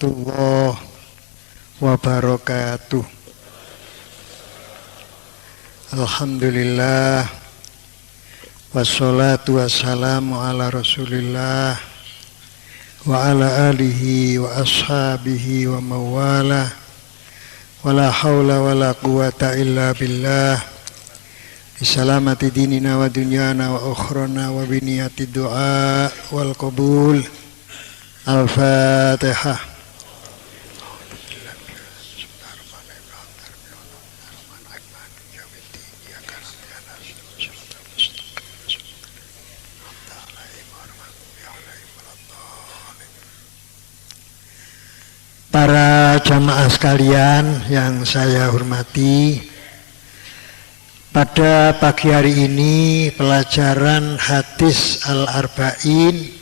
warahmatullahi wabarakatuh. Alhamdulillah, wassalatu wassalamu ala rasulillah wa ala alihi wa ashabihi wa mawala, wala hawla wala quwata illa billah, bisalamati dinina wa dunyana wa ukhrana wa biniyati du'a wal qabul. Al-Fatihah. Para jamaah sekalian yang saya hormati, pada pagi hari ini pelajaran hadis Al-Arba'in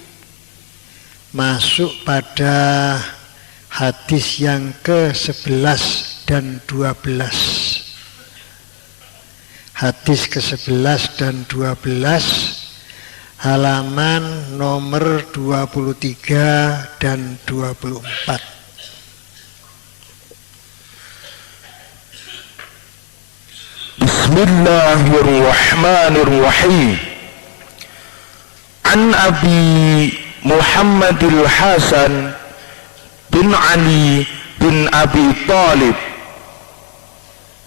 masuk pada hadis yang ke-11 dan 12. Hadis ke-11 dan 12 halaman nomor 23 dan 24. Bismillahirrahmanirrahim. An Abi Muhammadil Hasan bin Ali bin Abi Talib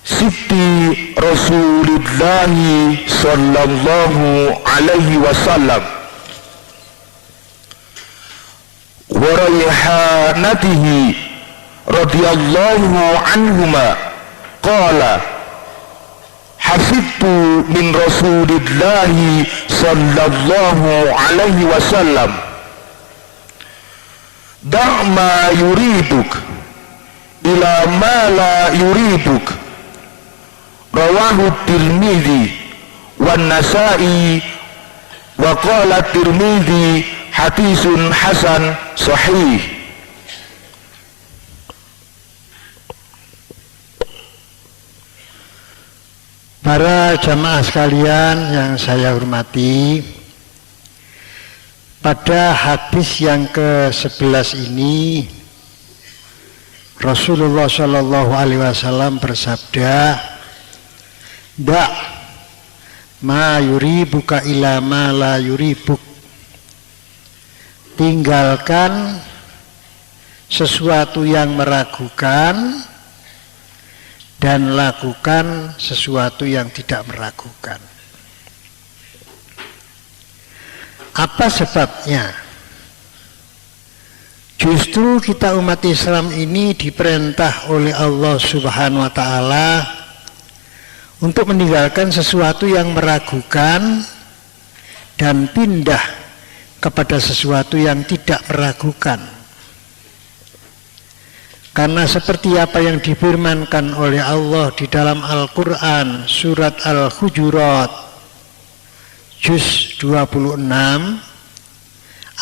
Siti Rasulullah sallallahu alaihi wasallam wa rayhanatihi radhiyallahu anhuma qala hafidtu min Rasulillah sallallahu alaihi wasallam da' ma yuriduk ila ma la yuriduk, rawahu Tirmidzi wan Nasa'i wa qala Tirmidzi hadisun hasan sahih. Para jamaah sekalian yang saya hormati, pada hadis yang ke-11 ini Rasulullah Shallallahu Alaihi Wasallam bersabda, "Da' ma yuribuka ila ma la yuribuk." Tinggalkan sesuatu yang meragukan dan lakukan sesuatu yang tidak meragukan. Apa sebabnya? Justru kita umat Islam ini diperintah oleh Allah Subhanahu wa Ta'ala untuk meninggalkan sesuatu yang meragukan dan pindah kepada sesuatu yang tidak meragukan. Karena seperti apa yang difirmankan oleh Allah di dalam Al-Quran surat Al-Hujurat juz 26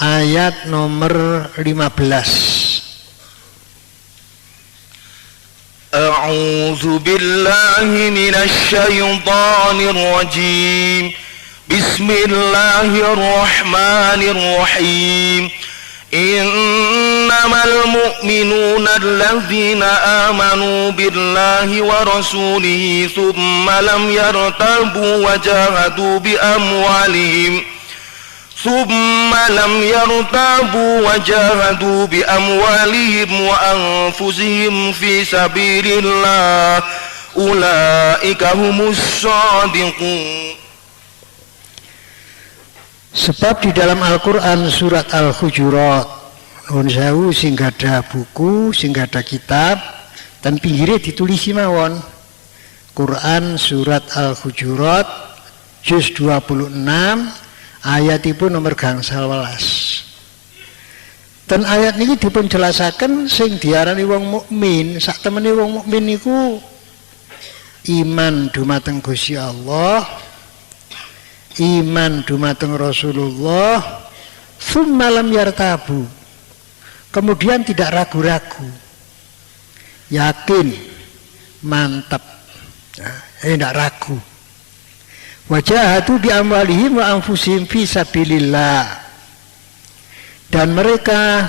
ayat nomor 15. A'udzu billahi minasy syaithanir rajim. Bismillahirrahmanirrahim. Innamal mu'minuna alladzina amanu billahi wa rasulihi thumma lam yartabu wa jahadu bi amwalihim wa anfusihim fi sabilillah ulaika humus shadiqun. Sebab di dalam Al-Quran surat Al-Hujurat nun sewu sing gada buku, sing gada kitab, dan pinggirnya ditulis mawon Quran surat Al-Hujurat juz 26 ayatipun nomor gangsal 11. Dan ayat ini dipun jelasaken sing diarani wong mukmin, sak temene wong mukmin niku iman dumateng Gusti Allah, iman dumateng Rasulullah, summa lam yartabu, kemudian tidak ragu-ragu, yakin, mantap, tidak ragu. Wajahatu bi amwalihim wa anfusihim fi sabilillah, dan mereka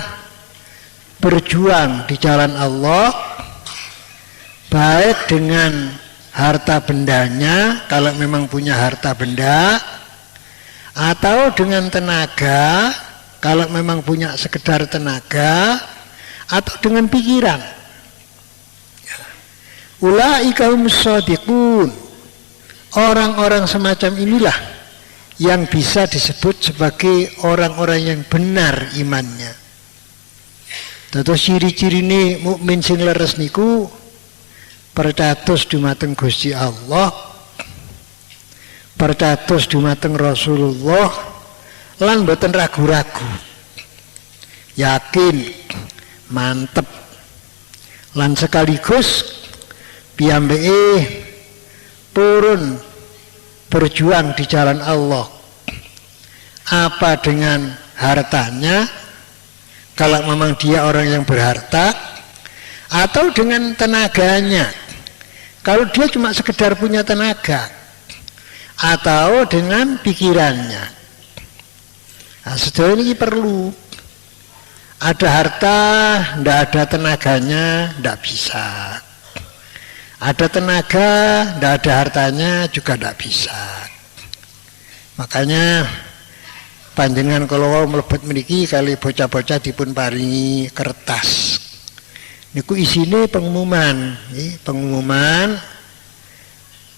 berjuang di jalan Allah, baik dengan harta bendanya kalau memang punya harta benda, atau dengan tenaga kalau memang punya sekedar tenaga, atau dengan pikiran. Ulaika humus shadiqun. Orang-orang semacam inilah yang bisa disebut sebagai orang-orang yang benar imannya. Dados ciri-cirine mukmin sing leres niku percatos dumateng Gusti Allah, percatos dumateng Rasulullah, lan boten ragu-ragu, yakin, mantep, lan sekaligus piyambake purun berjuang di jalan Allah, apa dengan hartanya kalau memang dia orang yang berharta, atau dengan tenaganya kalau dia cuma sekedar punya tenaga, atau dengan pikirannya. Nah, sejauh ini perlu ada harta, tidak ada tenaganya, tidak bisa. Ada tenaga, tidak ada hartanya juga tidak bisa. Makanya panjenengan kalau mlebet mriki kali bocah-bocah dipun paringi kertas. Niku isine pengumuman, pengumuman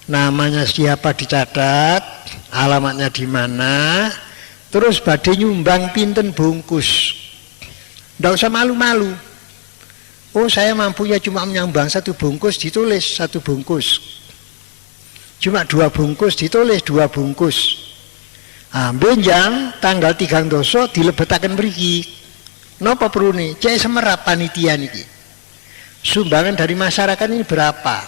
namanya siapa dicatat, alamatnya di mana, terus badhe nyumbang pinten bungkus. Ndak usah malu-malu. Oh, saya mampunya cuma menyumbang 1 bungkus, ditulis 1 bungkus. Cuma 2 bungkus, ditulis 2 bungkus. Benjang tanggal 3 doso dilebetaken mriki. Napa perune? Cek semerap panitia niki. Sumbangan dari masyarakat ini berapa?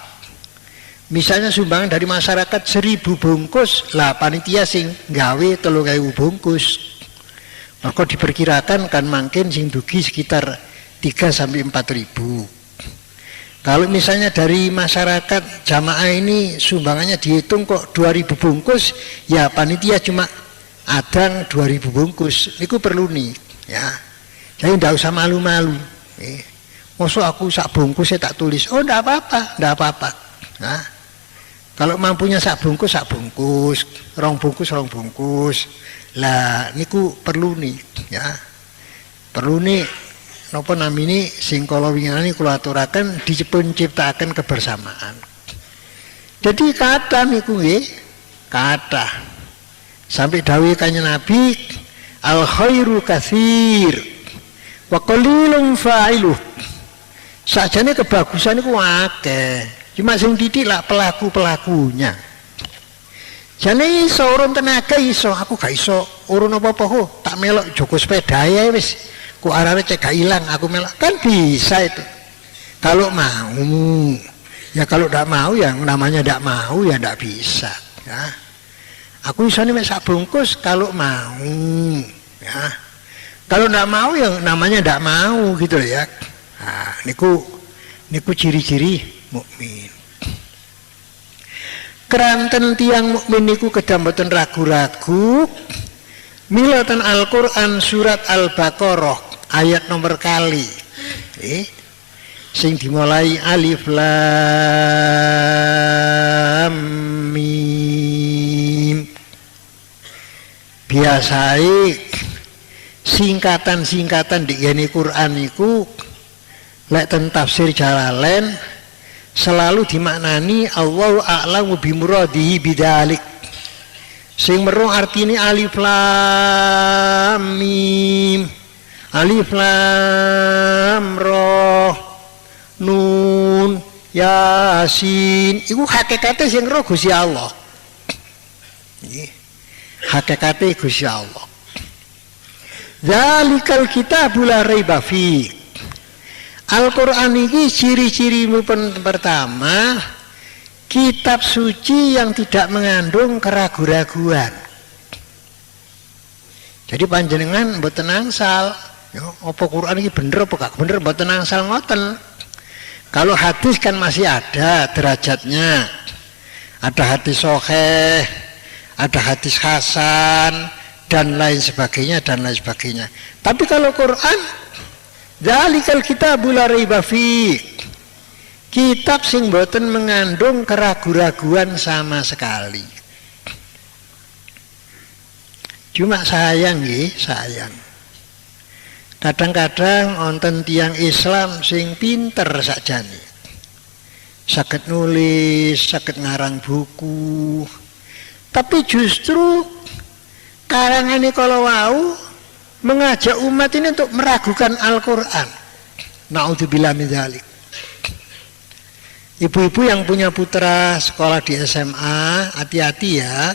Misalnya sumbangan dari masyarakat 1000 bungkus, lah panitia sing gawe 3000 bungkus. Maka diperkirakan kan mungkin sing dugi sekitar 3 sampai 4 ribu. Kalau misalnya dari masyarakat jamaah ini sumbangannya dihitung kok 2000 bungkus, ya panitia cuma adang 2000 bungkus. Niku perlu nih, ya. Jadi tidak usah malu-malu. Masa aku sak bungkus saya tak tulis. Oh, tidak apa-apa, tidak apa-apa. Nah, kalau mampunya sak bungkus, 2 bungkus, 2 bungkus. Lah, niku perlu nih, ya. Perlu nih. Napa namine sing kala winginane kula aturaken dipun ciptaken kebersamaan. Jadi kata niku nggih, kata sampai dawuh kanjeng Nabi, al khairu katsir wa qalilun fa'iluh. Sakjane kebagusan niku akeh, cuma sing titik lah pelaku-pelakunya. Jane iso urun tenaga iso, aku gak iso urun apa-apa kok, tak melok joko sepeda ya wis. Ku arane cek gak ilang, aku melok kan bisa itu. Kalau mau, ya kalau tidak mau ya namanya tidak mau ya tidak bisa. Ya. Aku isone mek sak bungkus kalau mau, ya. Kalau tidak mau ya namanya tidak mau gitu ya. Nah, niku ciri-ciri mukmin. Keranten tiang mukmin niku kedah mboten ragu-ragu. Milatan Al-Qur'an surat Al-Baqarah ayat nomor kali. Sing dimulai alif lam mim. Biasane singkatan-singkatan di gene Quran niku lek ten tafsir Jalalain selalu dimaknani Allahu a'lamu bimuradihi bidzalik. Sing meruh artine alif lam mim, alif lam ra, nun, yasin. Iku hakikate sing roh Gusti Allah. Nggih. Hakikate Gusti Allah. Zalikal kitabul la raiba fi. Al-Qur'an ini ciri-ciri pertama, kitab suci yang tidak mengandung keraguan-raguan. Jadi panjenengan mboten angsal, apa Quran ini bener apa gak bener, mboten angsal ngoten. Kalau hadis kan masih ada derajatnya. Ada hadis sahih, ada hadis hasan dan lain sebagainya dan lain sebagainya. Tapi kalau Quran Dzalikal kitabul la raiba fi. Kitab sing boten mengandung keraguan-raguan sama sekali. Cuma sayang nggih, sayang. Kadang-kadang wonten tiyang Islam sing pinter sakjane. Saged nulis, saged ngarang buku. Tapi justru karangane kala wau mengajak umat ini untuk meragukan Al-Qur'an. Naudzubillah min dzalik. Ibu-ibu yang punya putra sekolah di SMA, hati-hati ya.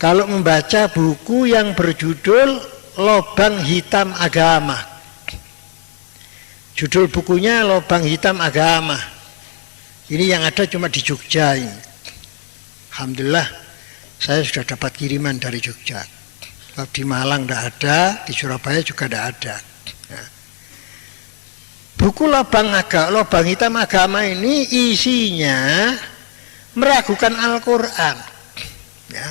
Kalau membaca buku yang berjudul Lobang Hitam Agama. Judul bukunya Lobang Hitam Agama. Ini yang ada cuma di Jogja ini. Alhamdulillah saya sudah dapat kiriman dari Jogja. Kalau di Malang tidak ada, di Surabaya juga tidak ada. Ya. Buku Lobang Hitam Agama ini isinya meragukan Al-Quran. Ya.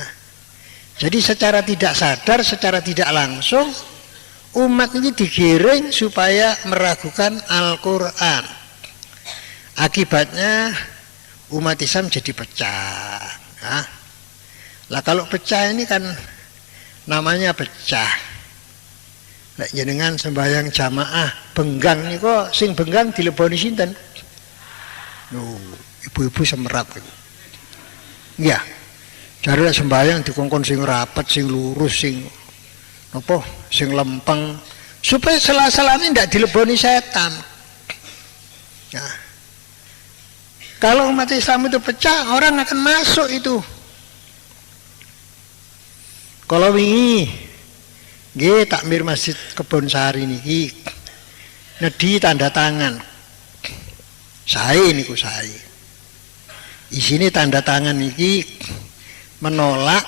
Jadi secara tidak sadar, secara tidak langsung umat ini digiring supaya meragukan Al-Quran. Akibatnya umat Islam jadi pecah. Ya. Lah kalau pecah ini kan namanya pecah. Lek jenengan sembahyang jamaah benggang niku sing benggang dileboni sinten? Ibu-ibu semerap itu. Iya. Jare lek sembahyang dikongkon sing rapet, sing lurus, sing apa? Sing lempeng supaya salah-salahnya tidak dileboni setan. Ya. Kalau umat Islam itu pecah, orang akan masuk itu. Kalau wingi nggih takmir Masjid Kebonsari niki nedhi tanda tangan. Sae niku sae. Isine tanda tangan niki menolak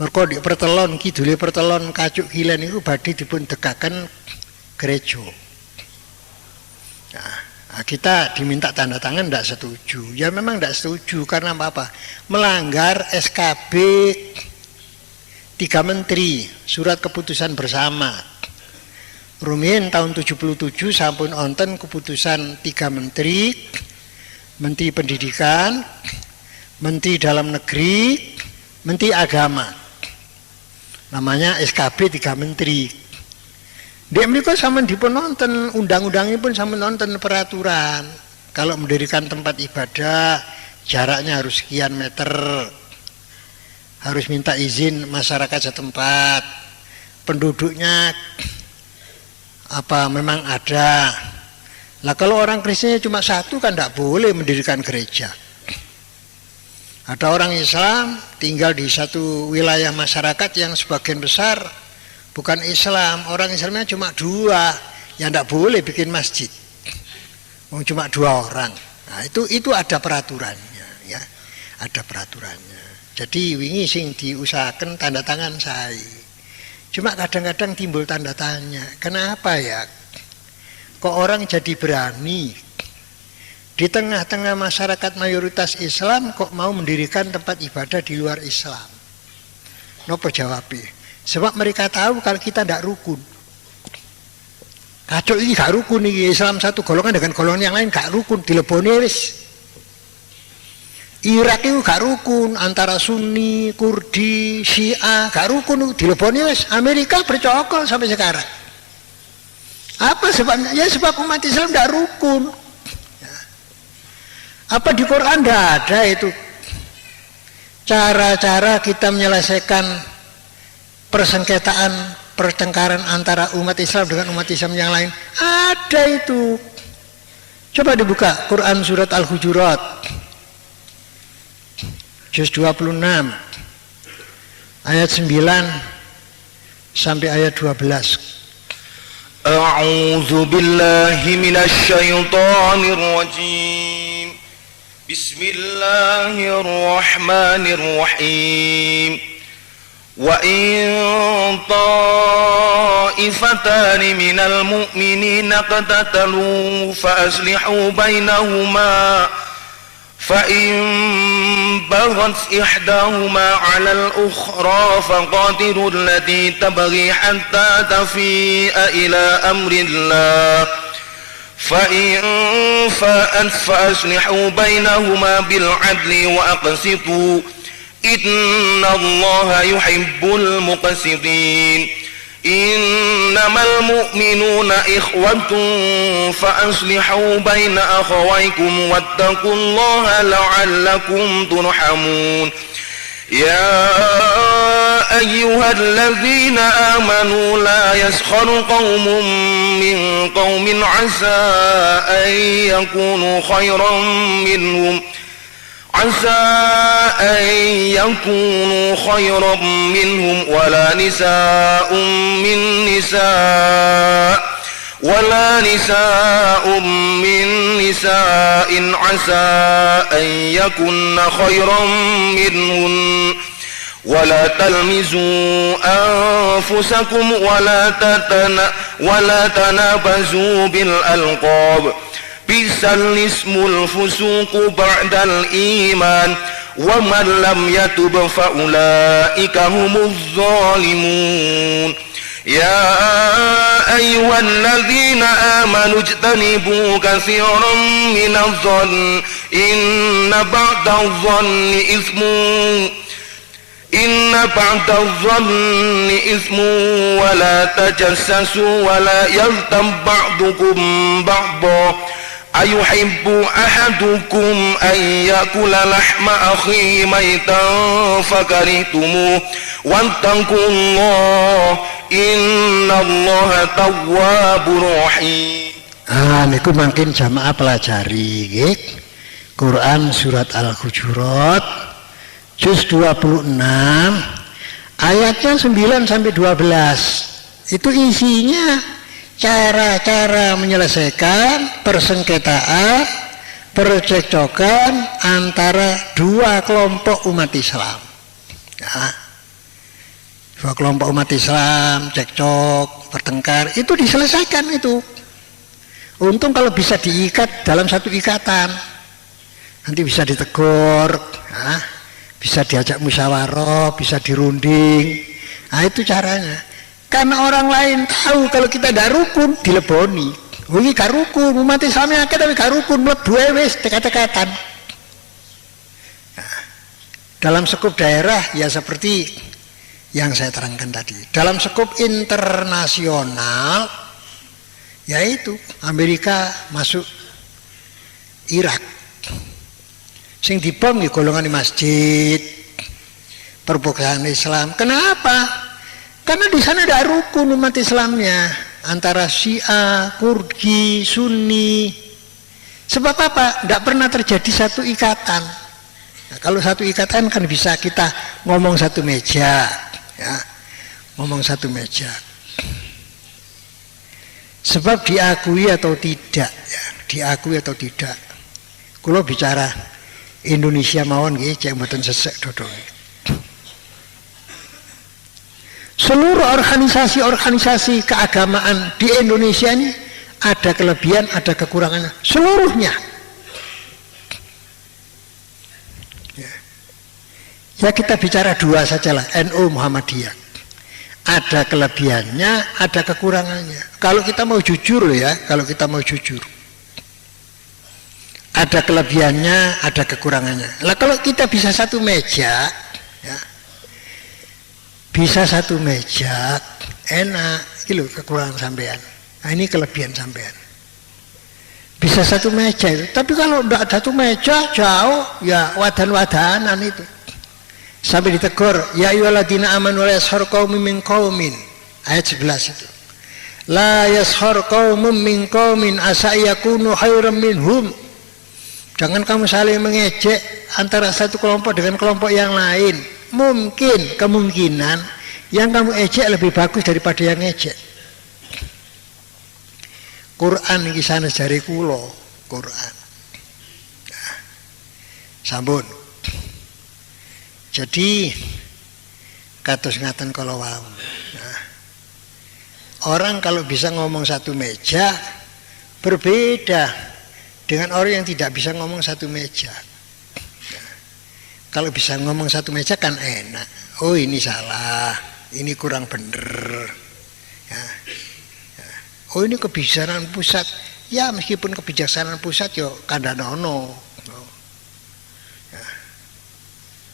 mergo di pertelon kidule pertelon Kacuk Kilen niku badhe dipun degaken gereja. Nah, kita diminta tanda tangan tidak setuju. Ya memang tidak setuju karena apa? Melanggar SKB 3 Menteri, surat keputusan bersama. Rumiyin tahun 77 sampun onten keputusan 3 Menteri, Menteri Pendidikan, Menteri Dalam Negeri, Menteri Agama. Namanya SKB 3 Menteri. Dek mriku sampean dipun nonton undang-undangnya pun sampean nonton peraturan. Kalau mendirikan tempat ibadah jaraknya harus sekian meter. Harus minta izin masyarakat setempat. Penduduknya apa memang ada. Lah kalau orang Kristennya cuma satu kan tidak boleh mendirikan gereja. Ada orang Islam tinggal di satu wilayah masyarakat yang sebagian besar bukan Islam. Orang Islamnya cuma 2, yang tidak boleh bikin masjid. Cuma 2 orang. Nah, itu ada peraturannya, ya. Ada peraturannya. Jadi wingi sing diusahakan tanda tangan saya. Cuma kadang-kadang timbul tanda tanya. Kenapa ya? Kok orang jadi berani? Di tengah-tengah masyarakat mayoritas Islam kok mau mendirikan tempat ibadah di luar Islam? Nopo jawabnya? Sebab mereka tahu kalau kita tidak rukun. Kacau ini gak rukun nih, Islam satu golongan dengan golongan yang lain gak rukun, dileboni wis. Irak itu gak rukun antara Sunni, Kurdi, Syiah, gak rukun dileboni wis. Amerika bercokol sampai sekarang. Apa sebabnya? Ya sebab umat Islam tidak rukun. Apa di Quran tidak ada itu cara-cara kita menyelesaikan persengketaan, pertengkaran antara umat Islam dengan umat Islam yang lain? Ada itu. Coba dibuka Quran surat Al-Hujurat juz 26 ayat 9 sampai ayat 12. A'udzu billahi minasy syaithanir rajim. Bismillahirrahmanirrahim. Wa in ta'ifatani minal mu'minina qatatalu fa aslihu bainahuma فإن بغت إحداهما على الأخرى فقاتلوا التي تبغي حتى تفيء إلى أمر الله فإن فاءت فأصلحوا بينهما بالعدل وأقسطوا إن الله يحب المقسطين إنما المؤمنون إخوة فأصلحوا بين أخويكم واتقوا الله لعلكم ترحمون يا أيها الذين آمنوا لا يسخر قوم من قوم عسى أن يكونوا خيرا منهم ولا نساء من نساء عسى أن يكن خيرا منهن ولا تلمزوا أنفسكم ولا تنابزوا بالألقاب بئس الاسم الفسوق بعد الإيمان ومن لم يتب فأولئك هم الظالمون يا أيها الذين آمنوا اجتنبوا كثيرا من الظن إن بعد الظن إثم ولا تجسسوا ولا يغتب بعضكم بعضا أيحب أحدكم أن يأكل لحم أخيه ميتا فكرهتموه واتقوا الله إن الله تواب رحيم. Niku mungkin jamaah pelajari nggih. Quran surat Al-Hujurat juz 26 ayatnya 9 sampai 12. Itu isinya cara-cara menyelesaikan persengketaan, percekcokan antara dua kelompok umat Islam. Ya. Dua kelompok umat Islam cekcok, bertengkar, itu diselesaikan itu. Untung kalau bisa diikat dalam satu ikatan, nanti bisa ditegur, ya. Bisa diajak musyawarah, bisa dirunding. Nah itu caranya. Karena orang lain tahu kalau kita tidak rukun, dileboni. Oh ini gak rukun, umat Islamnya akeh tapi gak rukun, mlebu wis dekat-dekatan. Nah, dalam skup daerah ya seperti yang saya terangkan tadi. Dalam skup internasional, yaitu Amerika masuk Irak. Sing dibom ya golongan di masjid, perbukaan Islam. Kenapa? Karena di sana ada rukun umat Islamnya antara Syiah, Kurdi, Sunni. Sebab apa? Tidak pernah terjadi satu ikatan. Nah, kalau satu ikatan kan bisa kita ngomong satu meja, ya, ngomong satu meja. Sebab diakui atau tidak, ya, diakui atau tidak. Kalau bicara Indonesia mawon nggih, cek mboten sesek dodong. Seluruh organisasi-organisasi keagamaan di Indonesia ini ada kelebihan, ada kekurangannya, seluruhnya. Ya kita bicara dua sajalah, NU Muhammadiyah. Ada kelebihannya, ada kekurangannya. Kalau kita mau jujur ya, kalau kita mau jujur. Ada kelebihannya, ada kekurangannya. Lah kalau kita bisa satu meja, ya, bisa satu meja, enak, itu kekurangan sampean. Nah ini kelebihan sampean. Bisa satu meja itu, tapi kalau tidak satu meja jauh, ya wadan-wadanan itu. Sampai ditegur, ya ayyuhalladzina amanu la yaskhar qaumun min qaumin. Ayat 11 itu. La yaskhar qaumun min qaumin asa yakunu khairan minhum. Jangan kamu saling mengejek antara satu kelompok dengan kelompok yang lain. Mungkin, kemungkinan yang kamu ejek lebih bagus daripada yang ejek. Quran iki sanes jare kula, Quran. Nah, sampun. Jadi kados ngaten kala wau. Nah, orang kalau bisa ngomong satu meja berbeda dengan orang yang tidak bisa ngomong satu meja. Kalau bisa ngomong satu meja kan enak. Oh ini salah, ini kurang bener. Ya. Oh ini kebijaksanaan pusat. Ya meskipun kebijaksanaan pusat yo kandhanono. Ya.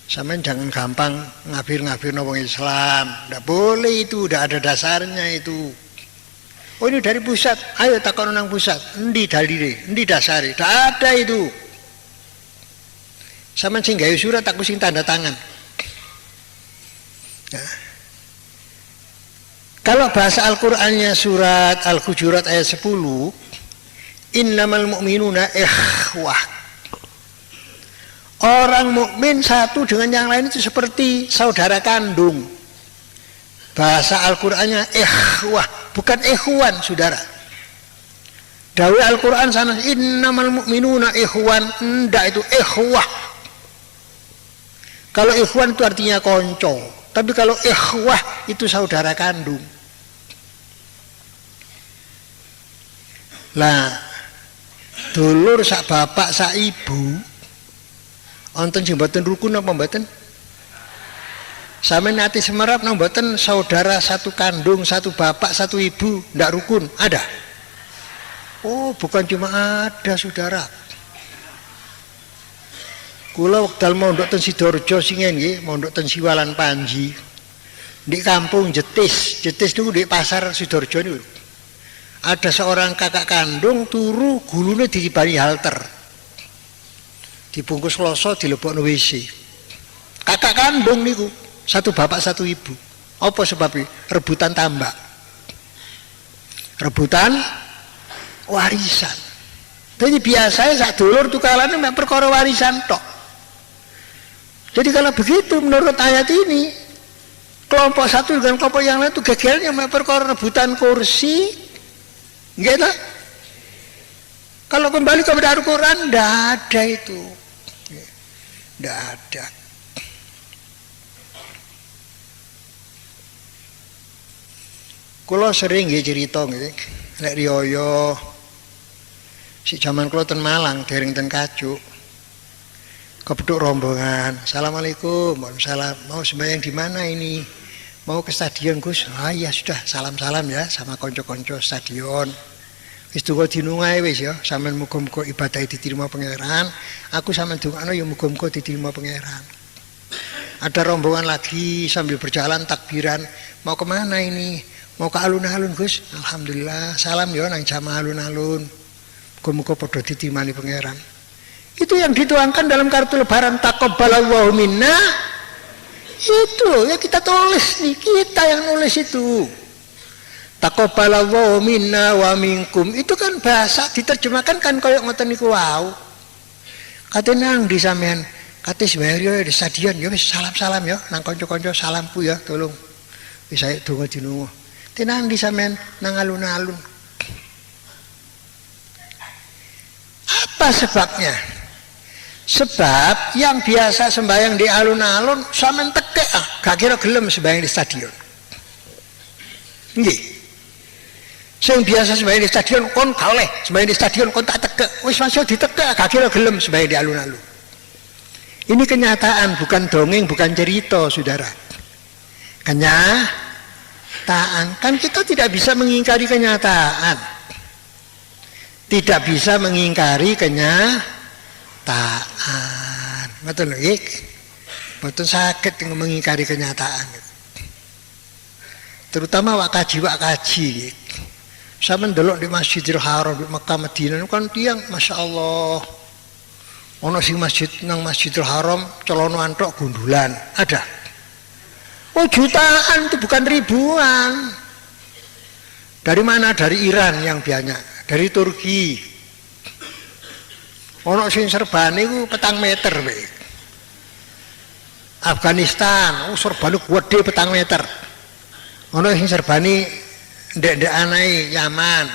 Sampeyan jangan gampang ngafir-ngafir wong Islam. Ndak boleh itu, udah ada dasarnya itu. Oh ini dari pusat, ayo takon nang pusat. Endi dalile, endi dasare? Ndak ada itu. Sampeyan sing gawe surat aku sing tanda tangan. Ya. Kalau bahasa Al-Qur'annya surat Al-Hujurat ayat 10, innamal mu'minuna ikhwah. Orang mukmin satu dengan yang lain itu seperti saudara kandung. Bahasa Al-Qur'annya ikhwah, bukan ikhwan, saudara. Dawai Al-Qur'an sana innamal mu'minuna ikhwan, ndak itu ikhwah. Kalau ikhwan itu artinya konco, tapi kalau ikhwah itu saudara kandung. Lah, dulur sak bapak sak ibu, wonten sing mboten rukun apa mboten? Sampeyan ati semerap nang mboten saudara satu kandung, satu bapak, satu ibu, ndak rukun, ada? Oh, bukan cuma ada, saudara. Kula wekdal mondok ten Sidoarjo singen nggih, mondok ten Siwalan Panji. Di kampung Jetis niku di pasar Sidoarjo niku. Ada seorang kakak kandung turu gulune ditibani halter. Dibungkus kloso dilebokno WC. Kakak kandung niku, satu bapak satu ibu. Apa sebabnya? Rebutan tambak. Rebutan warisan. Jadi biasanya sak dulur tukalane mek perkara warisan tok. Jadi kalau begitu menurut ayat ini kelompok satu dengan kelompok yang lain itu gegernya perkara rebutan kursi, enggak lah. Kalau kembali kepada Al-Quran, tidak ada itu, tidak ada. Kulo sering cerita gitu, lek riyoyo, si zaman kulo ten Malang, dereng ten Kajuk. Kepeduk rombongan, assalamualaikum, waalaikumsalam, mau sembahyang di mana ini? Mau ke stadion Gus? Ah ya sudah, salam-salam ya sama konco-konco stadion. Wis tunggu dinungai wis ya, sampean muga-muga ibadah diterima pangeran, aku sampean dongakno ya muga-muga diterima pangeran. Ada rombongan lagi sambil berjalan takbiran, mau kemana ini? Mau ke alun-alun Gus? Alhamdulillah, salam ya nang jamaah alun-alun. Muga-muga padha diterima pangeran. Itu yang dituangkan dalam kartu lebaran taqabbalallahu minna. Itu ya kita tulis nih, kita yang nulis itu. Taqabbalallahu minna wa minkum. Itu kan bahasa diterjemahkan kan koyo ngoten niku wau. Kate nang di sampean, kate sembahyang di stadion ya wis salam-salam ya nang kanca-kanca salamku ya tolong. Wis ayo donga dinungo. Tenang di sampean nang alun-alun. Apa sebabnya? Sebab yang biasa sembahyang di alun-alun sampean tekek gak kira gelem sembahyang di stadion. Nggih. Sing biasa sembahyang di stadion kon gak oleh, sembahyang di stadion kon tak tekek. Wis masuk ditekek gak kira gelem sembahyang di alun-alun. Ini kenyataan, bukan dongeng, bukan cerita, saudara. Kenyataan. Kan kita tidak bisa mengingkari kenyataan. Tidak bisa mengingkari kenyataan. Betul nggih? Betul sakit mengingkari kenyataan. Terutama wak kaji. Saya mendelok di Masjidil Haram di Mekah Madinah kan tiang Masya Allah. Ono sing masjid nang Masjidil Haram celana antok gundulan. Ada. Oh jutaan itu bukan ribuan. Dari mana? Dari Iran yang banyak. Dari Turki. Ono sing serbane ku 4 meter we. Afghanistan, serbane gede 4 meter. Ono sing serbane ndek-ndek anae Yaman.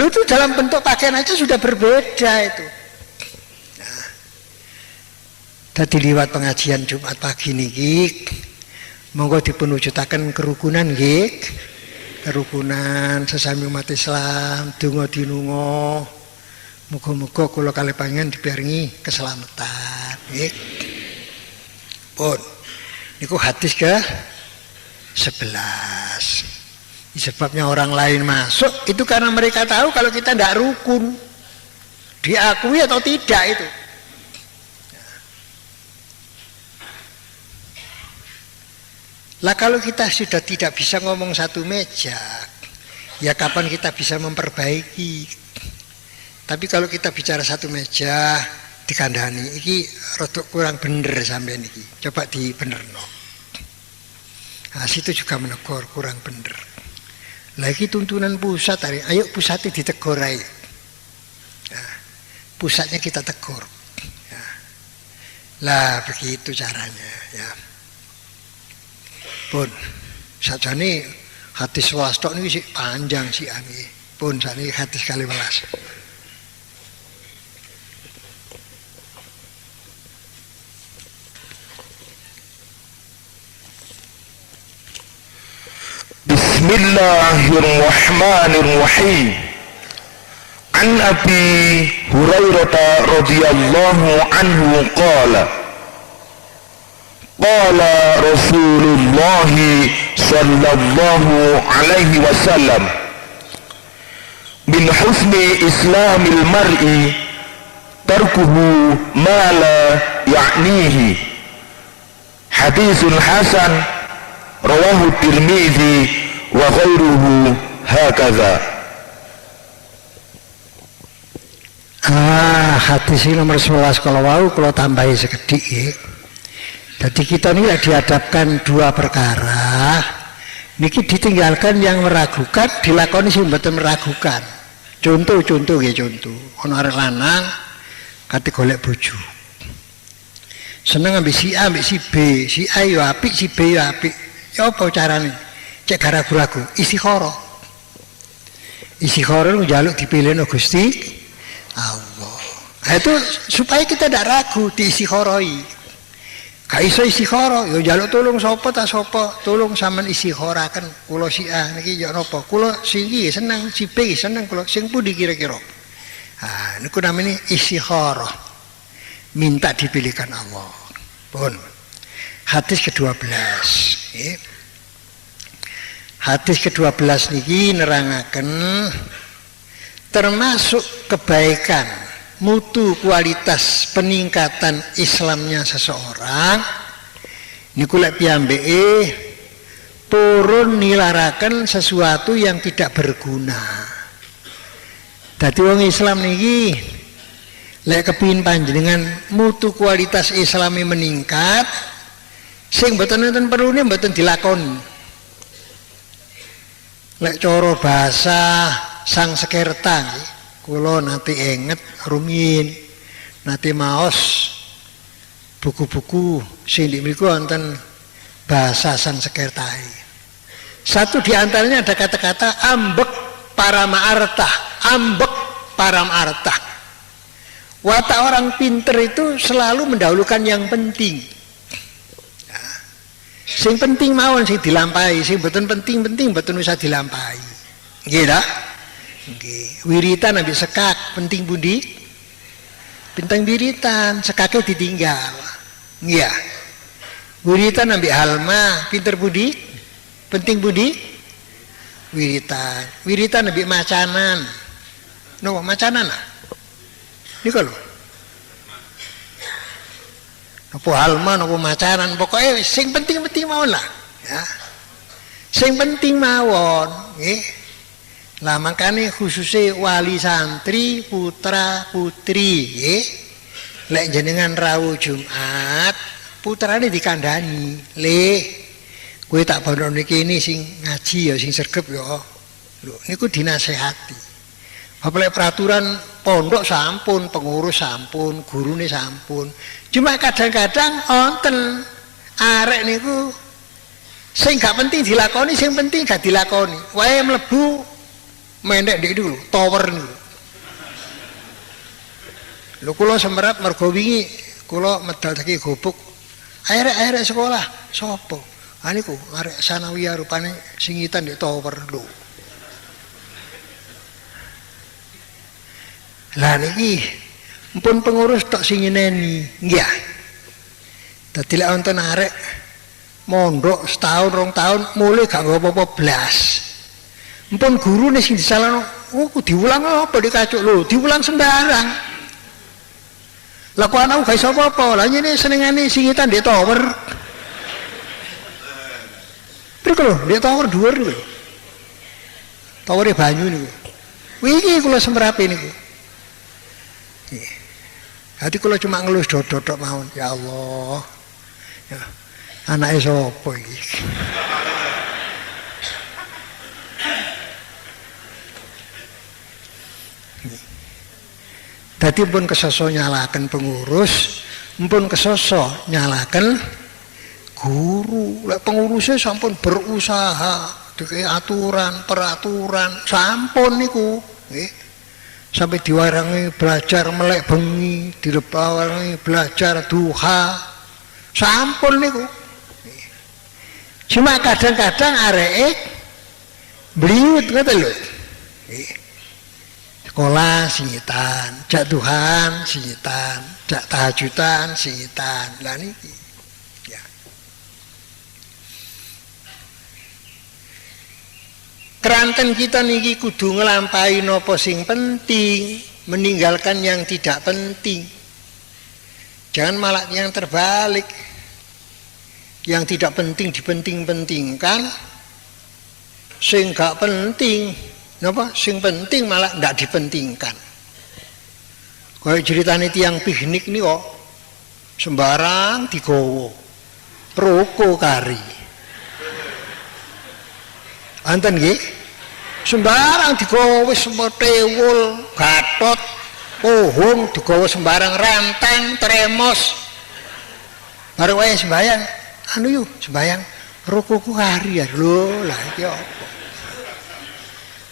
Lu itu dalam bentuk pakaian aja sudah berbeda itu. Nah, tadi liwat pengajian Jumat pagi niki, monggo dipunwujudaken kerukunan nggih. Kerukunan sesami umat Islam, donga dinungo. Muga-muga kula kalih panjenengan diparingi keselamatan nggih. Pun niku hadis ke 11. Sebabnya orang lain masuk itu karena mereka tahu kalau kita tidak rukun, diakui atau tidak itu. Lah kalau kita sudah tidak bisa ngomong satu meja, ya kapan kita bisa memperbaiki? Tapi kalau kita bicara satu meja dikandani, ini rodok kurang bener sampai niki. Coba dibenerno. Nah, situ juga menegur kurang bener. Lagi tuntunan pusat hari, ayo pusatnya ditegur aja. Nah, pusatnya kita tegur. Ya. Lah begitu caranya. Ya. Pun, sajane hadis swasta ini sih panjang sih ani. Pun sani hadis 12. Bismillahirrahmanirrahim. An Abi Hurairah radhiyallahu anhu qala qala Rasulullah sallallahu alaihi wasallam min husni islamil mar'i tarkuhu ma la ya'nihi. Haditsun hasan rawahu Tirmidzi wa ghairuhu hakadha. Hadis ini nomor 11 kalau mau kalau tambahi sekedik ya. Jadi kita ini dihadapkan dua perkara. Niki ditinggalkan yang meragukan, dilakoni sing mboten meragukan. Contoh ya contoh. Ono arek lanang kate golek bojo. Seneng ambek si A, ambek si B. Si A yo apik, si B yo apik. Ya apa carane? Cek ragu-ragu, istikharah. Istikharah njaluk dipilihno Gusti Allah. Nah, itu supaya kita tidak ragu di istikharoi. Gak iso istikharah, yo njaluk tulung sapa ta sapa, tulung sampean istikharaken kula si A niki yo napa? Kula sing iki seneng, si B seneng kula sing pundi kira-kira. Ah, niku namanya istikharah. Minta dipilihkan Allah. Pun. Hadis ke-12, nggih. Hadis ke-12 niki nerangaken termasuk kebaikan, mutu kualitas peningkatan Islamnya seseorang niku lek piyambeke purun nilaraken sesuatu yang tidak berguna. Dadi wong Islam niki lek kepingin panjenengan mutu kualitas Islami meningkat, sing mboten nenten perlune mboten dilakoni. Lek coro bahasa sang sekerta, kulo nanti enget rumiyin, nanti maos buku-buku sing niku wonten bahasa sang sekerta. Satu di antaranya ada kata-kata ambek para ma'artah, ambek para ma'artah. Watak orang pinter itu selalu mendahulukan yang penting. Sing penting mawon sing dilampahi, sing mboten penting mboten usah dilampahi. Nggih ta? Nggih. Wiritan ambek sekak penting pundi? Penting wiritan, sekake ditinggal. Nggih. Wiritan ambek halma pinter pundi? Penting pundi? Wiritan. Wiritan ambek macanan. No, macanan ah. Niku lho. Apa halma, apa macaran, pokoknya sing penting-penting mawon lah, ya. Sing penting mawon, nggih. Lah makane khususnya wali santri, putra putri, nggih. Lek jenengan rawuh Jumat, putrane dikandani, "Le, kowe tak bono niki ini sing ngaji ya, sing sregep ya." Lho, niku dinasehati. Apalagi peraturan pondok sampun, pengurus sampun, gurune sampun. Cuma kadang-kadang onten arek niku sing gak penting dilakoni, sing penting gak dilakoni. Wae mlebu mendek ndek dulu, tower niku. Lho kula semerap mergo wingi kula medal saking gobuk. Arek-arek sekolah sapa? Ah niku arek sanawiyah rupane singitan ndek tower lho. Lah niki mpun pengurus tok sing nyeneni, nggih. Dadi lek wonten arek mondok setahun rong tahun mulai gak apa-apa blas. Mpun gurune sing disalahno, diulang apa dikacuk lho, diulang sembarang. Lah kok anakku gak iso apa-apa, lah nyene senengane singitan ndek tower. Mriko lho, ndek tower dhuwur lho. Towere banyu niku. Wingi kula semrape niku. Nggih. Hati kula cuma ngelus dodok mawon, ya Allah. Ya. Anake sapa iki? Dadi pun kesoso nyalaken pengurus, pun kesoso nyalaken guru. Lek pengurusnya sampun berusaha, dikei aturan, peraturan, sampun niku, nggih. Sampai diwarangi belajar melek bengi, direpawangi belajar duha, sampun niku. Cuma kadang-kadang areke bliwut ngoten lho. Sekolah singitan, jak duhan singitan, jak tahajudan singitan. Lah niki. Ya. Keranten kita niki kudu nglampahi napa sing penting, meninggalkan yang tidak penting. Jangan malah yang terbalik. Yang tidak penting dipenting-pentingkan, sing gak penting, napa? Sing penting malah ndak dipentingkan. Kayak ceritane tiyang piknik nih kok sembarang digowo, roko kari. Anten nggih? Sembarang digowo wis tewul, gatot, pohong digowo sembarang, rantang, tremos. Baru wae sembayang. Anu yuk sembayang rokoku kari ya lho lah iki apa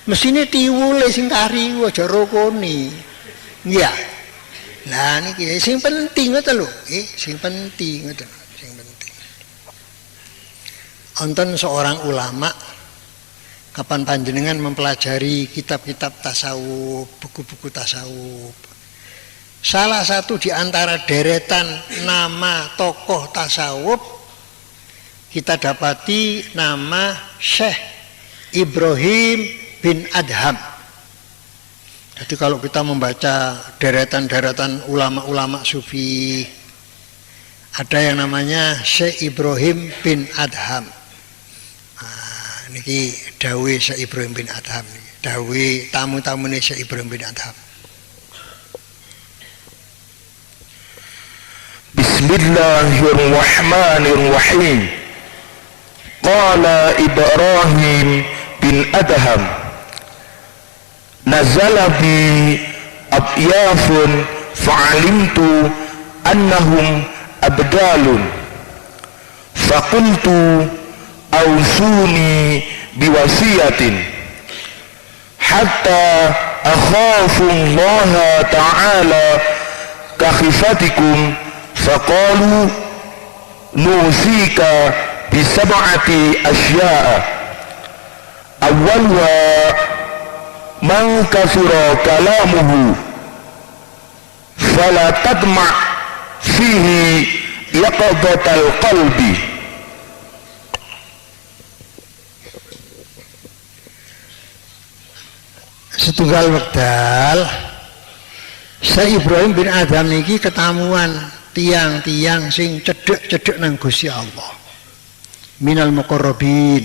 mesine tiwule sing kari aja rokone iya lah niki sing penting ngoten lho sing penting ngoten sing penting wonten seorang ulama kapan panjenengan mempelajari kitab-kitab tasawuf buku-buku tasawuf salah satu di antara deretan nama tokoh tasawuf kita dapati nama Syekh Ibrahim bin Adham. Jadi kalau kita membaca deretan-deretan ulama-ulama sufi, ada yang namanya Syekh Ibrahim bin Adham. Nah, niki dawe Syekh Ibrahim bin Adham, dawe tamu-tamune Syekh Ibrahim bin Adham. Bismillahirrahmanirrahim. Qala Ibrahim bin Adham nazala bi abyafun fa'alimtu annahum abdalun faqultu awsuni biwasiyatin hatta akhafu Allah ta'ala kakhifatikum faqalu nusika bisab'ati asya'a awwalha man kathura kalamuhu fala tadma' fihi yaqdatal qalbi. Setunggal wekdal Syekh Ibrahim bin Adham niki ketamuan tiang-tiang sing cedhek-cedhek nang Gusti Allah. Minal muqarrabin.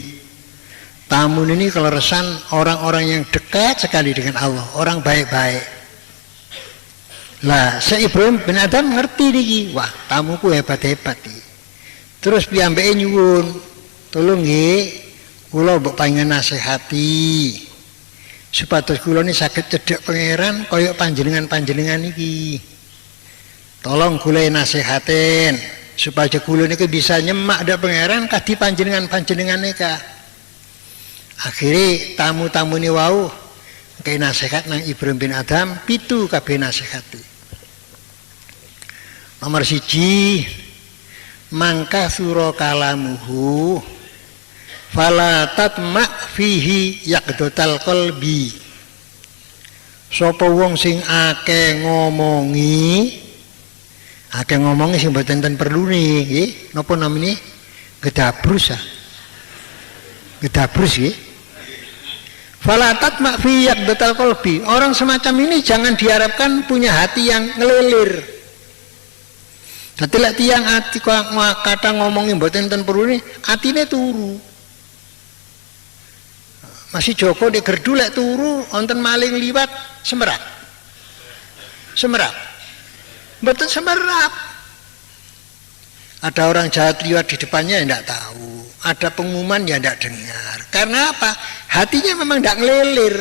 Tamu ini keleresan orang-orang yang dekat sekali dengan Allah, orang baik-baik. Lah, Syekh Ibrahim bin Adham ngerti niki, wah, tamuku hebat-hebat iki. Terus piyambake nyuwun, tolong nggih, kula mbok panjenengan nasihati. Supados kula ini saged cedhek pangeran kaya panjenengan-panjenengan iki. Tolong kula nasihatin supaya kula niki bisa nyemak dak pangeran kadi panjenengan-panjenengan nika. Akhirnya tamu-tamu ini wau kayak nasihat nang Ibrahim bin Adham 7 kabeh nasihati. Nomor 1 mangka sura kalamuhu fala tatma fihi yaqdatal qalbi. Sapa wong sing akeh ngomongi Akeh ngomongnya sing mboten ten perlu nih, nggih. Napa namine? Gedabrus ah. Gedabrus nggih. Fala tatma fi yaqdatal qalbi. Orang semacam ini jangan diharapkan punya hati yang ngelilir. Dadi lek tiyang ati kata ngomongin mboten ten perlu nih, atine turu. Masih Joko di gerdu lek turu wonten maling liwat semerap. Semerap. Mboten semerap. Ada orang jahat liwat di depannya ya tidak tahu. Ada pengumuman ya tidak dengar. Karena apa? Hatinya memang tidak ngelilir.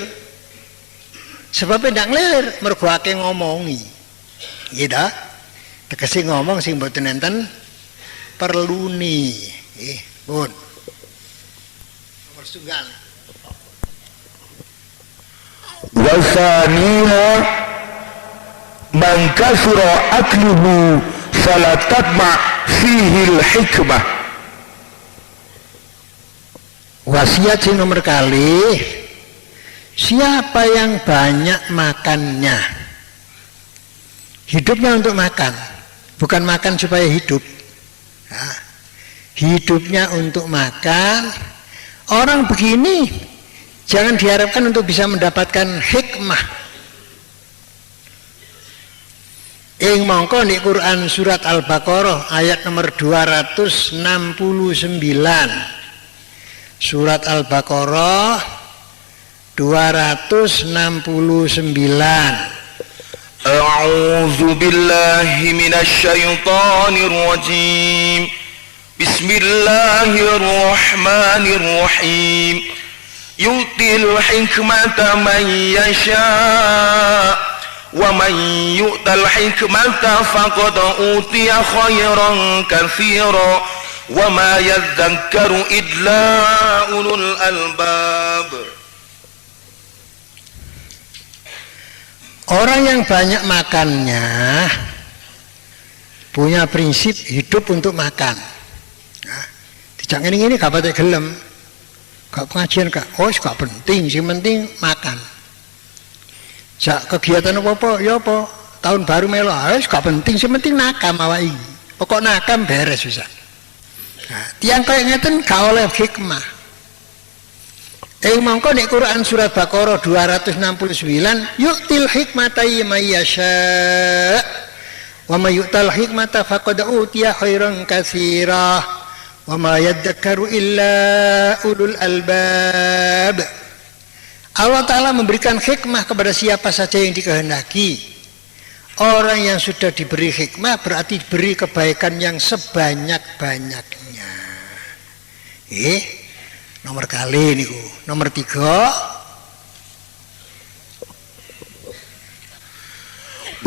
Sebabnya tidak ngelilir, mergo akeh ngomongi. Gitu. Tegese ngomong sing mboten enten perluni. Pun. Nomor setunggal. Wa thaniha man kasura akluhu fala tatma fihi al-hikmah. Wasiat sing nomor kali, siapa yang banyak makannya, hidupnya untuk makan, bukan makan supaya hidup, nah, hidupnya untuk makan. Orang begini jangan diharapkan untuk bisa mendapatkan hikmah. Ing mongko di Quran surat Al-Baqarah ayat nomor 269. Surat Al-Baqarah 269. A'udzu billahi minasy syaithanir rajim. Bismillahirrahmanirrahim. Yu'til hikmata man yasha' wa man yu'tal hikmata faqad utiya khairan katsira wa ma yadhakkaru illa ulul albab. Orang yang banyak makannya punya prinsip hidup untuk makan. Nah, dijak ini gak patek gelem, gak pengajian gak, gak penting, sing penting makan. Jak kegiatan apa-apa, ya apa, tahun baru melo, gak penting, sing penting nakam awak iki. Pokok nakam beres bisa. Nah, tiang kaya ngeten gak oleh hikmah. Mongko nek Quran surat Baqarah 269, yu'til hikmata may yasha' wa may yu'tal hikmata faqad utiya khairan katsira wa ma yadhakkaru illa ulul albab. Allah Ta'ala memberikan hikmah kepada siapa saja yang dikehendaki. Orang yang sudah diberi hikmah berarti diberi kebaikan yang sebanyak-banyaknya. Nomor kali niku. Nomor 3.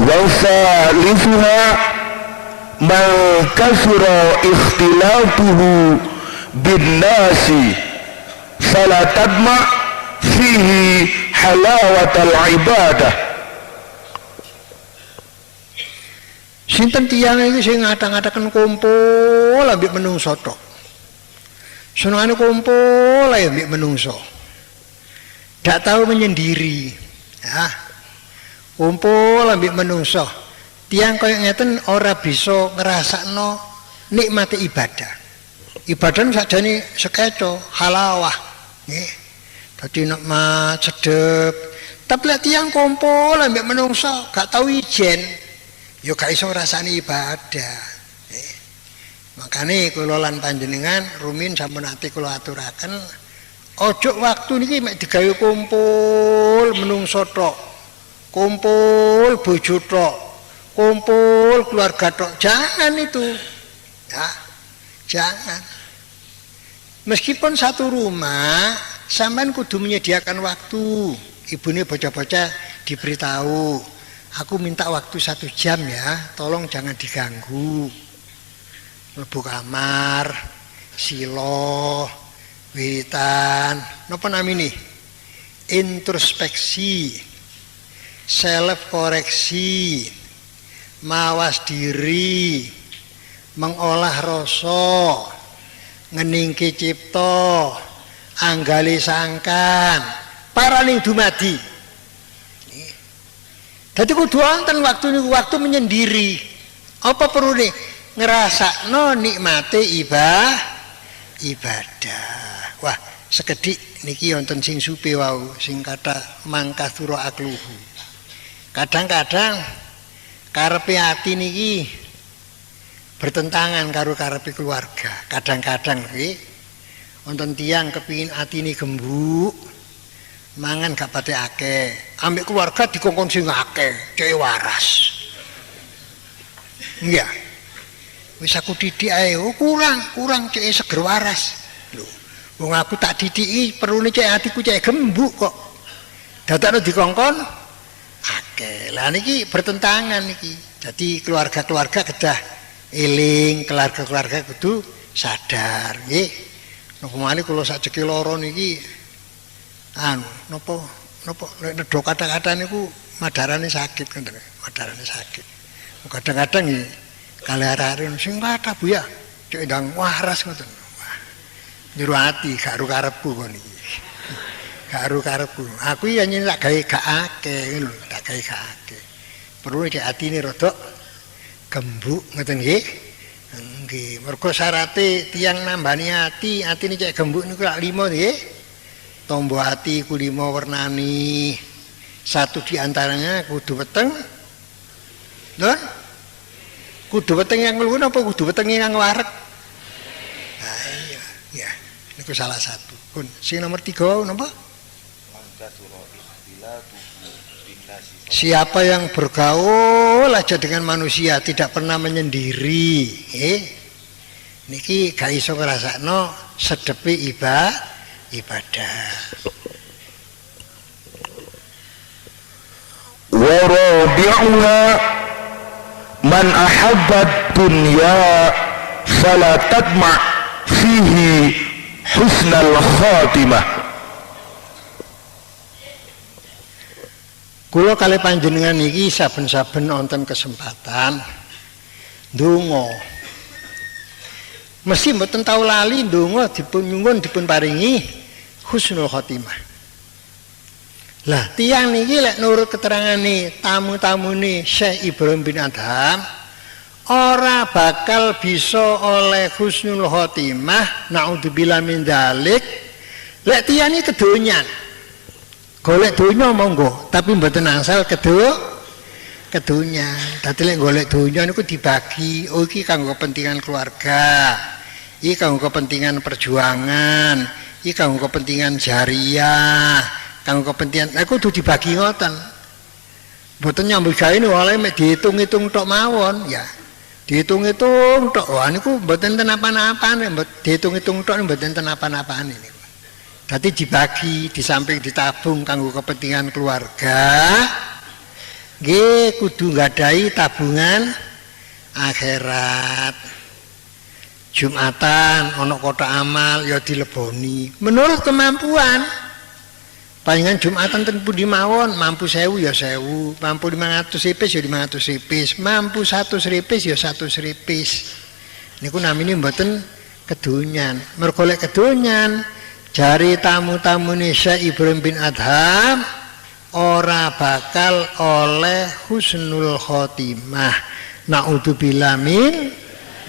Wa thalithuha man kasura ikhtilafuhu bin nasi fala tadma fihi halawatal ibadah. Sinten tiyang iki sing ngata-ngataken kumpul ambek menungso tok. Senengane kumpul ae ambek menungso. Dak tahu menyendiri. Ya. Kumpul ambek menungso. Tiyang kaya ngeten ora bisa ngrasakno nikmate ibadah. Ibadah sakjane sekeco, halawah. Nggih. Dadi nikmat sedep. Tapi lek tiyang kumpul ambek menungso gak tahu ijen, ya gak iso ngrasani ibadah. Makanya kula lan panjenengan rumin sampun ati kula aturaken ojo waktu niki mek digawe kumpul menungso tok, kumpul bojo tok, kumpul keluarga tok. Jangan itu. Ya. Jangan. Meskipun satu rumah, sampean kudu menyediakan waktu. Ibune bocah-bocah diberitahu, aku minta waktu 1 jam ya, tolong jangan diganggu. Mlebu kamar, silo, wiritan, napa namine? Introspeksi, self koreksi, mawas diri, mengolah rasa, ngeningke cipta, anggali sangkan, paraning dumadi. Dadi kudu wonten waktu niku waktu menyendiri. Apa perlu nih ngerasakno nikmate ibadah. Wah, sekedhik niki wonten sing supe wau sing kata mangkasura akluhu. Kadang-kadang karepe ati niki bertentangan karo karepe keluarga. Kadang-kadang nggih wonten tiyang kepingin atine gembuk, mangan gak pate akeh, ambek keluarga dikongkon sing akeh, cek waras. Iya. Wis aku didik ae, oh, kurang cek seger waras. Lho, wong aku tak didiki perune cek atiku cek gembuk kok. Dadakno dikongkon akeh. Lah niki bertentangan niki. Jadi keluarga-keluarga kedah eling, keluarga-keluarga kudu sadar nggih. Napa malih kula sajeke lara niki napa nek nedha kata-kata niku madarane sakit ngoten. Madarane sakit. Kadang-kadang nggih kalih arek-arek sing kathah Bu ya, cek ndang waras ngoten. Wah. Njero ati gak karo karepku kok niki. Gak karo karepku. Aku ya nyen tak gawe gak akeh ngono, tak gawe gak akeh. Perlu cek atine rada gembuk ngoten nggih. Nggih, mergo syarate tiyang nambani ati, atine cek gembuk niku lak 5 nggih. Tombo ati ku 5 wernani. Satu di antaranya kudu weteng. Lho? Kudu weteng yang luwih apa kudu weteng yang wareg? Nah, iya, ya. Niku salah satu. Pun sing nomor 3 napa? Siapa yang bergaul aja dengan manusia, tidak pernah menyendiri, niki gak iso ngrasakno sedepe ibadah. Wa rabi'uha man ahabba dunya fala tadma' fihi husnal khatimah. Kula kali panjenengan iki saben-saben wonten kesempatan ndonga. Mesti mboten tau lali ndonga dipun nyuwun dipun paringi husnul khotimah. Lah tiyang niki lek nurut keterangane tamu-tamune Syekh Ibrahim bin Adham ora bakal bisa oleh husnul khotimah naudzubillah min dzalik lek tiyang iki kedonyan. Golek donya monggo, tapi mboten angsal kedonya. Dadi lek golek donya niku dibagi, oh iki kanggo kepentingan keluarga, iki kanggo kepentingan perjuangan, iki kanggo kepentingan jariah, kanggo kepentingan kudu dibagi ngoten. Mboten nyambut gawe oleh mek dihitung-hitung tok mawon, ya. Dihitung-hitung tok, wah niku mboten ten apa-apane, dihitung-hitung tok mboten ten apa-apane niku. Jadi dibagi, di samping ditabung kanggo kepentingan keluarga, nggih kudu nggadahi tabungan akhirat. Jumatan ana kotak amal ya dileboni menurut kemampuan. Palingan Jumatan ten pundi mawon, mampu 1000 ya 1000, mampu 500 ripis ya 500 ripis, mampu 100 ripis ya 100 ripis. Niku namine mboten kedonyan. Mergo lek kedonyan jari tamu-tamune Syekh Ibrahim bin Adham ora bakal oleh husnul khotimah. Naudzubillah min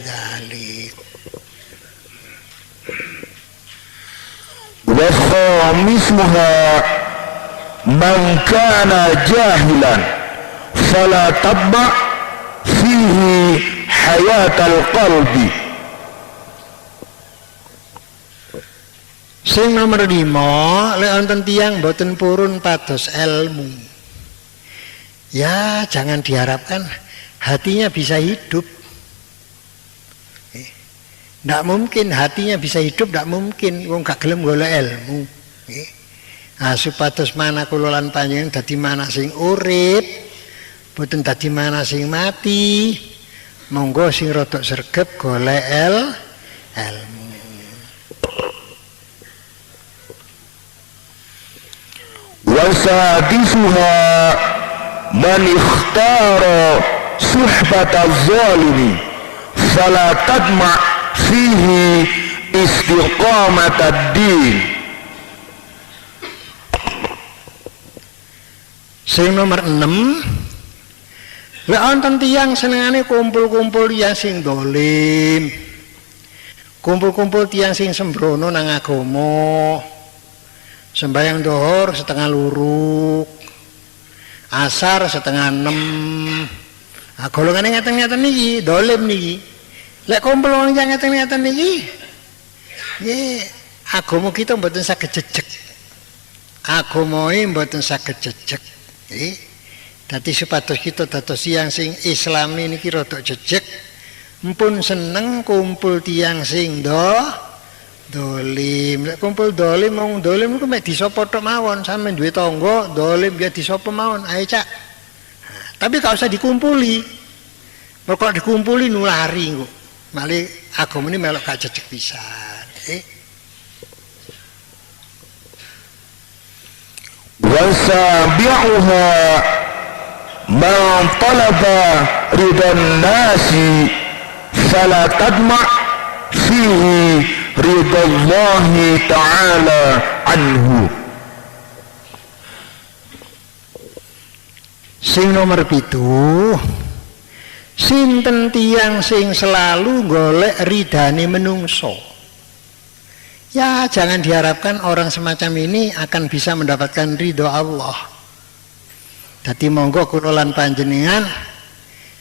dzalik. Wa khamisuha man kana jahilan fala tabba fihi hayatal qalbi. Sing nomor 5, lek wonten tiyang mboten purun pados ilmu. Ya, jangan diharapkan hatinya bisa hidup. Ndak mungkin hatinya bisa hidup, ndak mungkin wong gak gelem golek ilmu. Nah, supados mana kula lan panjenengan dadi mana sing urip, mboten dadi mana sing mati. Monggo sing rada sregep golek ilmu. Wasadisuha man ikhtara suhbata zalimi fala tadma' fihi istiqamatad din. Sing nomor 6, Lek wonten tiyang senengane kumpul-kumpul tiyang sing dolim. Kumpul-kumpul tiyang sing sembrono nang agama. Sembahyang dhuhur setengah luruk. Asar setengah 6. Golongane ngeten-ngeten niki dolim niki. Lek kumpul wong yang ngeten-ngeten niki nggih agama kita mboten saged jejeg. Agamae mboten saged jejeg. Nggih. Dadi supados kita dados tiyang sing Islami niki rada jejeg, mpun seneng kumpul tiyang sing dolim. Lek kumpul dolim wong dolim iku mek disapa tok mawon, sampe duwe tangga dolim ya disapa mawon. Ayo Cak. Tapi gak usah dikumpuli. Mergo dikumpuli nulari kok. Mali agama ini melok gak jejeg pisan. Wasabi'uha man talaba ridan nasi fala tadma' fihi ridallahi ta'ala anhu. Sing nomor 7, sinten tiyang sing selalu golek ridane menungso. Ya jangan diharapkan orang semacam ini akan bisa mendapatkan ridho Allah. Dadi monggo kula lan panjenengan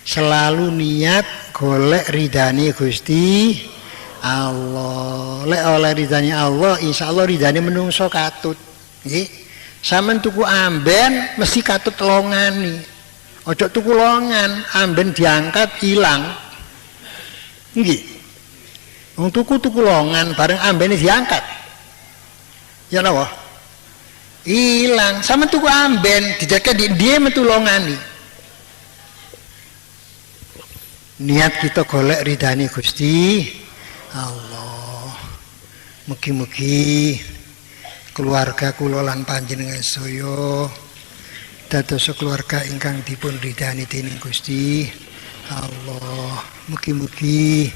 selalu niat golek ridane Gusti Allah. Lek oleh ridane Allah, insyaallah ridane menungso katut. Nggih. Sampeyan tuku amben mesti katut longani. Ojo tuku longan, amben diangkat ilang. Nggih. Wong tuku longan bareng ambene diangkat. Ya napa? Ilang, sama tuku amben dijake dia metu longani. Niat kita golek ridane Gusti Allah. Mugi-mugi keluarga kula lan panjenengan sedaya dados keluarga ingkang dipun ridani dening Gusti Allah. Mugi-mugi